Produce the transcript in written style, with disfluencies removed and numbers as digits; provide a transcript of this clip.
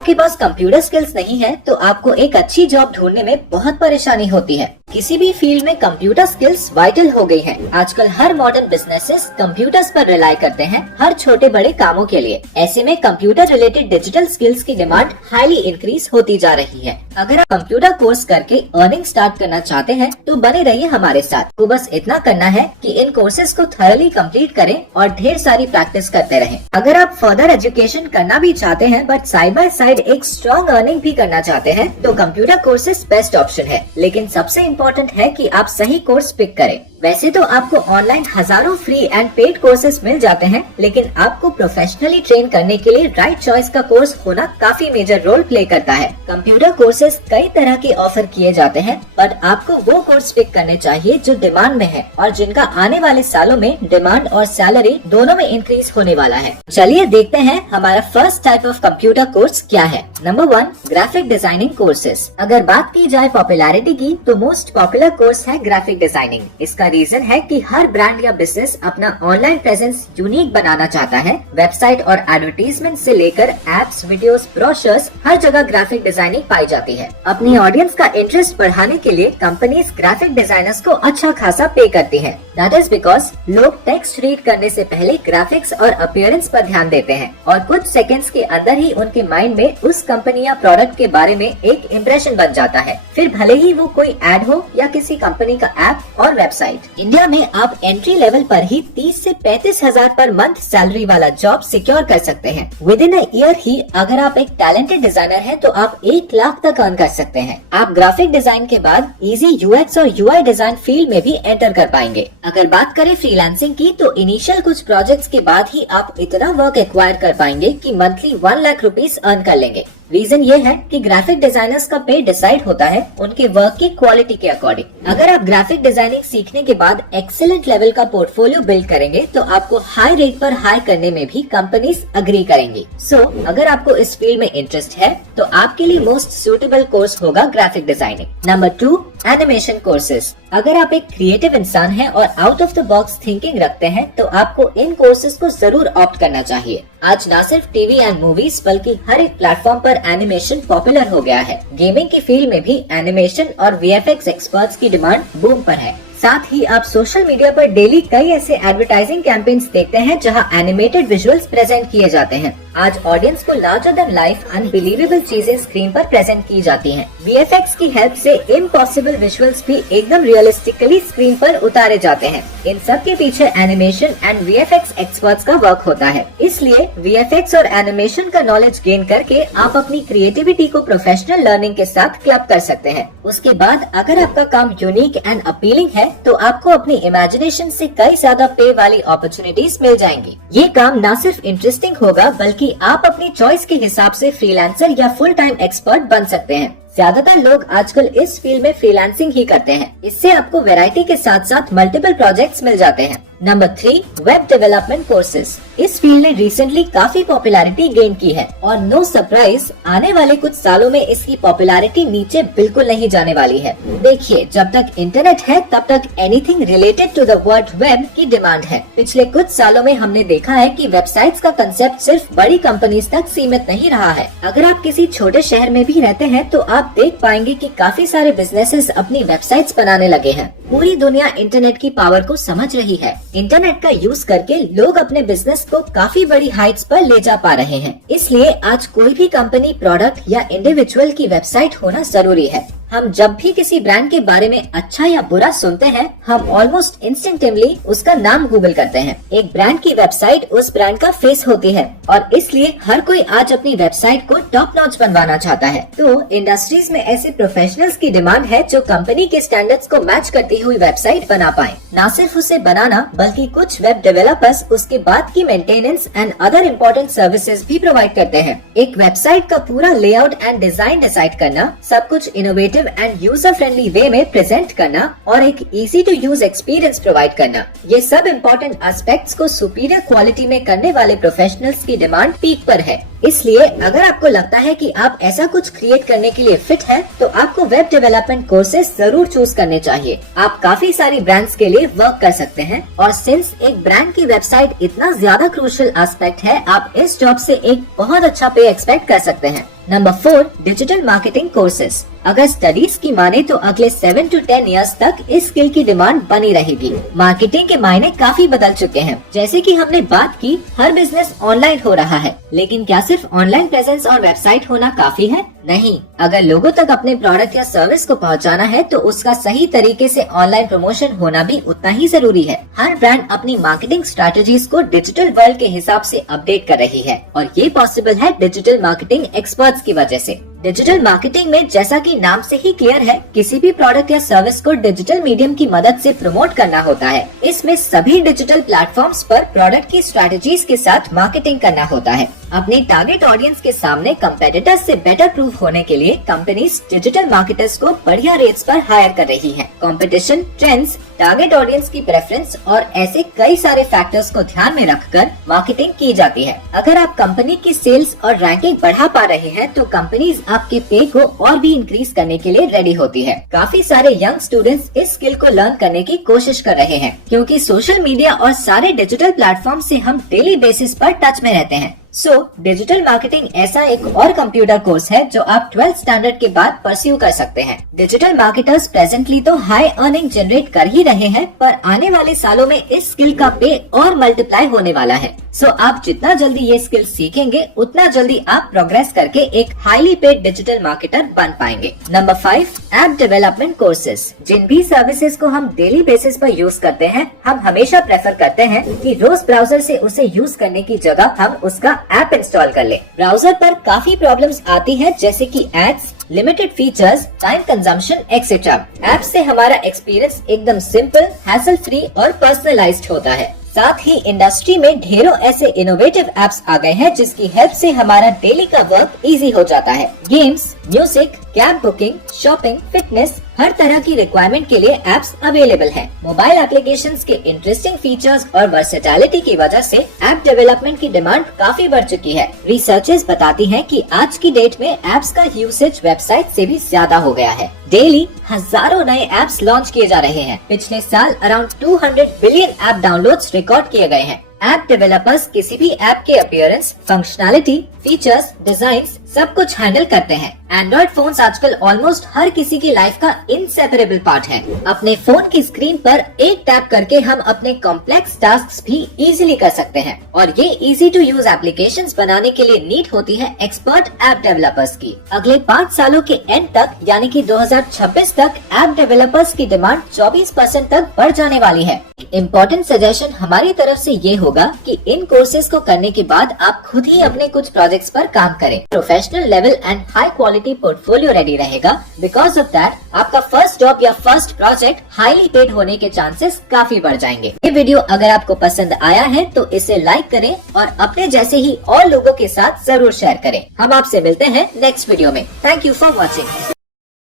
आपके पास computer skills नहीं है तो आपको एक अच्छी जॉब ढूंढने में बहुत परेशानी होती है। किसी भी फील्ड में कंप्यूटर स्किल्स वाइटल हो गई हैं। आजकल हर मॉडर्न बिजनेसेस कंप्यूटर्स पर रिलाई करते हैं हर छोटे बड़े कामों के लिए। ऐसे में कंप्यूटर रिलेटेड डिजिटल स्किल्स की डिमांड हाईली इंक्रीज होती जा रही है। अगर आप कंप्यूटर कोर्स करके अर्निंग स्टार्ट करना चाहते हैं तो बने रहिए हमारे साथ। तो बस इतना करना है कि इन कोर्सेज को थॉरली कंप्लीट करें और ढेर सारी प्रैक्टिस करते रहें। अगर आप फर्दर एजुकेशन करना भी चाहते हैं बट साइड बाय साइड एक स्ट्रॉन्ग अर्निंग भी करना चाहते हैं तो कंप्यूटर कोर्सेज बेस्ट ऑप्शन है। लेकिन सबसे इम्पोर्टेंट है कि आप सही कोर्स पिक करें। वैसे तो आपको ऑनलाइन हजारों फ्री एंड पेड कोर्सेज मिल जाते हैं, लेकिन आपको प्रोफेशनली ट्रेन करने के लिए राइट चॉइस का कोर्स होना काफी मेजर रोल प्ले करता है। कंप्यूटर कोर्सेज कई तरह के ऑफर किए जाते हैं, बट आपको वो कोर्स पिक करने चाहिए जो डिमांड में है और जिनका आने वाले सालों में डिमांड और सैलरी दोनों में इंक्रीज होने वाला है। चलिए देखते हैं हमारा first type of computer course क्या है। Number 1, graphic designing courses. अगर बात की जाए पॉपुलैरिटी की तो मोस्ट पॉपुलर कोर्स है ग्राफिक डिजाइनिंग। इसका रीजन है कि हर ब्रांड या बिजनेस अपना ऑनलाइन प्रेजेंस यूनिक बनाना चाहता है। वेबसाइट और एडवर्टीजमेंट से लेकर एप्स, वीडियोस, ब्रोशर्स, हर जगह ग्राफिक डिजाइनिंग पाई जाती है। अपनी ऑडियंस का इंटरेस्ट बढ़ाने के लिए कंपनीज ग्राफिक डिजाइनर्स को अच्छा खासा पे करती है। दैट इज बिकॉज लोग टेक्स्ट रीड करने से पहले ग्राफिक्स और अपीयरेंस पर ध्यान देते हैं और कुछ सेकेंड्स के अंदर ही उनके माइंड में उस कंपनी या प्रोडक्ट के बारे में एक इम्प्रेशन बन जाता है, फिर भले ही वो कोई एड हो या किसी कंपनी का ऐप और वेबसाइट। इंडिया में आप एंट्री लेवल पर ही 30 से 35 हजार पर मंथ सैलरी वाला जॉब सिक्योर कर सकते हैं। विद इन अ ईयर ही अगर आप एक टैलेंटेड डिजाइनर हैं तो आप 1 लाख तक अर्न कर सकते हैं। आप ग्राफिक डिजाइन के बाद इजी यूएक्स और यूआई डिजाइन फील्ड में भी एंटर कर पाएंगे। अगर बात करें फ्रीलांसिंग की तो इनिशियल कुछ प्रोजेक्ट्स के बाद ही आप इतना वर्क एक्वायर कर पाएंगे कि मंथली 1 लाख रुपीज अर्न कर लेंगे। रीजन ये है कि ग्राफिक डिजाइनर्स का पे डिसाइड होता है उनके वर्क की क्वालिटी के अकॉर्डिंग। अगर आप ग्राफिक डिजाइनिंग सीखने के बाद एक्सीलेंट लेवल का पोर्टफोलियो बिल्ड करेंगे तो आपको हाई रेट पर हायर करने में भी कंपनीज अग्री करेंगी। अगर आपको इस फील्ड में इंटरेस्ट है तो आपके लिए मोस्ट सूटेबल कोर्स होगा graphic designing. Number 2, animation courses. अगर आप एक क्रिएटिव इंसान हैं और out of the box thinking रखते हैं तो आपको इन कोर्सेज को जरूर ऑप्ट करना चाहिए। आज न सिर्फ टीवी एंड मूवीज बल्कि हर एक प्लेटफॉर्म पर एनिमेशन पॉपुलर हो गया है। गेमिंग की फील्ड में भी एनिमेशन और वीएफएक्स एक्सपर्ट्स की डिमांड बूम पर है। साथ ही आप सोशल मीडिया पर डेली कई ऐसे एडवर्टाइजिंग कैंपेन्स देखते हैं जहां एनिमेटेड विजुअल्स प्रेजेंट किए जाते हैं। आज ऑडियंस को लार्जर देन लाइफ अनबिलीवेबल चीजें स्क्रीन पर प्रेजेंट की जाती हैं। वीएफएक्स की हेल्प से इम्पॉसिबल विजुअल्स भी एकदम रियलिस्टिकली स्क्रीन पर उतारे जाते हैं। इन सब के पीछे एनिमेशन एंड वीएफएक्स एक्सपर्ट्स का वर्क होता है। इसलिए वीएफएक्स और एनिमेशन का नॉलेज गेन करके आप अपनी क्रिएटिविटी को प्रोफेशनल लर्निंग के साथ क्लब कर सकते हैं। उसके बाद अगर आपका काम यूनिक एंड अपीलिंग है तो आपको अपनी इमेजिनेशन से कई ज्यादा पे वाली अपॉर्चुनिटीज मिल जाएंगी। ये काम न सिर्फ इंटरेस्टिंग होगा बल्कि आप अपनी चॉइस के हिसाब से फ्रीलांसर या फुल टाइम एक्सपर्ट बन सकते हैं। ज्यादातर लोग आजकल इस फील्ड में फ्रीलांसिंग ही करते हैं। इससे आपको वैरायटी के साथ साथ मल्टीपल प्रोजेक्ट्स मिल जाते हैं। Number 3, web development courses. इस फील्ड ने रिसेंटली काफी पॉपुलैरिटी गेन की है और नो सरप्राइज आने वाले कुछ सालों में इसकी पॉपुलैरिटी नीचे बिल्कुल नहीं जाने वाली है। देखिए, जब तक इंटरनेट है तब तक anything related to the word web की डिमांड है। पिछले कुछ सालों में हमने देखा है कि वेबसाइट्स का कंसेप्ट सिर्फ बड़ी कंपनीज तक सीमित नहीं रहा है। अगर आप किसी छोटे शहर में भी रहते हैं तो आप देख पाएंगे कि काफी सारे बिजनेसेस अपनी वेबसाइट्स बनाने लगे हैं। पूरी दुनिया इंटरनेट की पावर को समझ रही है। इंटरनेट का यूज करके लोग अपने बिजनेस को काफी बड़ी हाइट्स पर ले जा पा रहे हैं। इसलिए आज कोई भी कंपनी, प्रोडक्ट या इंडिविजुअल की वेबसाइट होना जरूरी है। हम जब भी किसी ब्रांड के बारे में अच्छा या बुरा सुनते हैं, हम ऑलमोस्ट इंस्टिंक्टिवली उसका नाम गूगल करते हैं। एक ब्रांड की वेबसाइट उस ब्रांड का फेस होती है और इसलिए हर कोई आज अपनी वेबसाइट को टॉप नॉच बनवाना चाहता है। तो इंडस्ट्रीज में ऐसे प्रोफेशनल्स की डिमांड है जो कंपनी के स्टैंडर्ड्स को मैच करती हुई वेबसाइट बना पाए। न सिर्फ उसे बनाना बल्कि कुछ वेब डेवलपर्स उसके बाद की maintenance and other important services भी प्रोवाइड करते हैं। एक वेबसाइट का पूरा लेआउट एंड डिजाइन डिसाइड करना, सब कुछ innovative informative and user friendly way में प्रेजेंट करना और एक easy to use experience provide करना, ये सब इम्पोर्टेंट एस्पेक्ट्स को सुपीरियर क्वालिटी में करने वाले प्रोफेशनल्स की डिमांड पीक पर है। इसलिए अगर आपको लगता है कि आप ऐसा कुछ क्रिएट करने के लिए फिट है, तो आपको वेब डेवलपमेंट कोर्सेज जरूर चूज करने चाहिए। आप काफी सारी ब्रांड्स के लिए वर्क कर सकते हैं और सिंस एक ब्रांड की वेबसाइट इतना ज्यादा क्रूशियल एस्पेक्ट है, आप इस जॉब से एक बहुत अच्छा पे एक्सपेक्ट कर सकते हैं। Number 4, digital marketing courses. अगर स्टडीज की माने तो अगले 7 to 10 इयर्स तक इस स्किल की डिमांड बनी रहेगी। मार्केटिंग के मायने काफी बदल चुके हैं। जैसे कि हमने बात की, हर बिजनेस ऑनलाइन हो रहा है, लेकिन क्या सिर्फ ऑनलाइन प्रेजेंस और वेबसाइट होना काफी है? नहीं, अगर लोगों तक अपने प्रोडक्ट या सर्विस को पहुंचाना है तो उसका सही तरीके से ऑनलाइन प्रमोशन होना भी उतना ही जरूरी है। हर ब्रांड अपनी मार्केटिंग स्ट्रैटेजीज को डिजिटल वर्ल्ड के हिसाब से अपडेट कर रही है और ये पॉसिबल है डिजिटल मार्केटिंग एक्सपर्ट्स की वजह से। डिजिटल मार्केटिंग में जैसा कि नाम से ही क्लियर है, किसी भी प्रोडक्ट या सर्विस को डिजिटल मीडियम की मदद से प्रमोट करना होता है। इसमें सभी डिजिटल प्लेटफॉर्म्स पर प्रोडक्ट की स्ट्रैटेजीज के साथ मार्केटिंग करना होता है। अपने टारगेट ऑडियंस के सामने कंपेटिटर्स से बेटर प्रूव होने के लिए कंपनीज डिजिटल मार्केटर्स को बढ़िया रेट्स पर हायर कर रही है। कंपटीशन, ट्रेंड्स, टारगेट ऑडियंस की प्रेफरेंस और ऐसे कई सारे फैक्टर्स को ध्यान में रखकर मार्केटिंग की जाती है। अगर आप कंपनी की सेल्स और रैंकिंग बढ़ा पा रहे हैं तो कंपनीज आपके पे को और भी इंक्रीज करने के लिए रेडी होती है। काफी सारे यंग स्टूडेंट्स इस स्किल को लर्न करने की कोशिश कर रहे हैं, क्योंकि सोशल मीडिया और सारे डिजिटल प्लेटफॉर्म से हम डेली बेसिस पर टच में रहते हैं। डिजिटल मार्केटिंग ऐसा एक और कंप्यूटर कोर्स है जो आप 12th स्टैंडर्ड के बाद परस्यू कर सकते हैं। डिजिटल मार्केटर्स प्रेजेंटली तो हाई अर्निंग जनरेट कर ही रहे हैं, पर आने वाले सालों में इस स्किल का पे और मल्टीप्लाई होने वाला है। आप जितना जल्दी ये स्किल सीखेंगे, उतना जल्दी आप प्रोग्रेस करके एक हाईली पेड डिजिटल मार्केटर बन पाएंगे। Number 5, app development courses. जिन भी सर्विसेज को हम डेली बेसिस पर यूज करते हैं, हम हमेशा प्रेफर करते हैं कि रोज ब्राउजर से उसे यूज करने की जगह हम उसका ऐप इंस्टॉल कर ले। ब्राउजर पर काफी प्रॉब्लम्स आती हैं, जैसे कि ads, limited features, time consumption etcetera. App से हमारा एक्सपीरियंस एकदम सिंपल, हैसल फ्री और पर्सनलाइज्ड होता है। साथ ही इंडस्ट्री में ढेरों ऐसे इनोवेटिव एप्स आ गए हैं जिसकी हेल्प से हमारा डेली का वर्क इजी हो जाता है। Games, music, cab booking, shopping, fitness, हर तरह की रिक्वायरमेंट के लिए एप्स अवेलेबल हैं। मोबाइल एप्लीकेशंस के इंटरेस्टिंग फीचर्स और वर्सेटैलिटी की वजह से ऐप डेवलपमेंट की डिमांड काफी बढ़ चुकी है। रिसर्चर्स बताती हैं कि आज की डेट में एप्स का यूसेज वेबसाइट से भी ज्यादा हो गया है। डेली हजारों नए एप्स लॉन्च किए जा रहे हैं। पिछले साल around 200 billion app downloads record किए गए हैं। ऐप डेवलपर्स किसी भी ऐप के अपीयरेंस, फंक्शनैलिटी, फीचर्स, डिजाइन्स सब कुछ हैंडल करते हैं। एंड्रॉइड फोन्स आजकल ऑलमोस्ट हर किसी की लाइफ का इनसेपरेबल पार्ट है। अपने फोन की स्क्रीन पर एक टैप करके हम अपने कॉम्प्लेक्स टास्क्स भी इजीली कर सकते हैं और ये इजी टू यूज एप्लीकेशंस बनाने के लिए नीड होती है एक्सपर्ट ऐप डेवलपर्स की। अगले 5 सालों के एंड तक यानी कि 2026 तक ऐप डेवलपर्स की डिमांड 24% तक बढ़ जाने वाली है। इम्पोर्टेंट सजेशन हमारी तरफ से ये होगा कि इन कोर्सेज को करने के बाद आप खुद ही अपने कुछ प्रोजेक्ट्स पर काम करें। Professional level and high quality portfolio ready रहेगा। बिकॉज ऑफ दैट आपका फर्स्ट जॉब या फर्स्ट प्रोजेक्ट हाईली पेड होने के चांसेस काफी बढ़ जाएंगे। ये वीडियो अगर आपको पसंद आया है तो इसे लाइक करें और अपने जैसे ही और लोगों के साथ जरूर शेयर करें। हम आपसे मिलते हैं नेक्स्ट वीडियो में। Thank you for watching.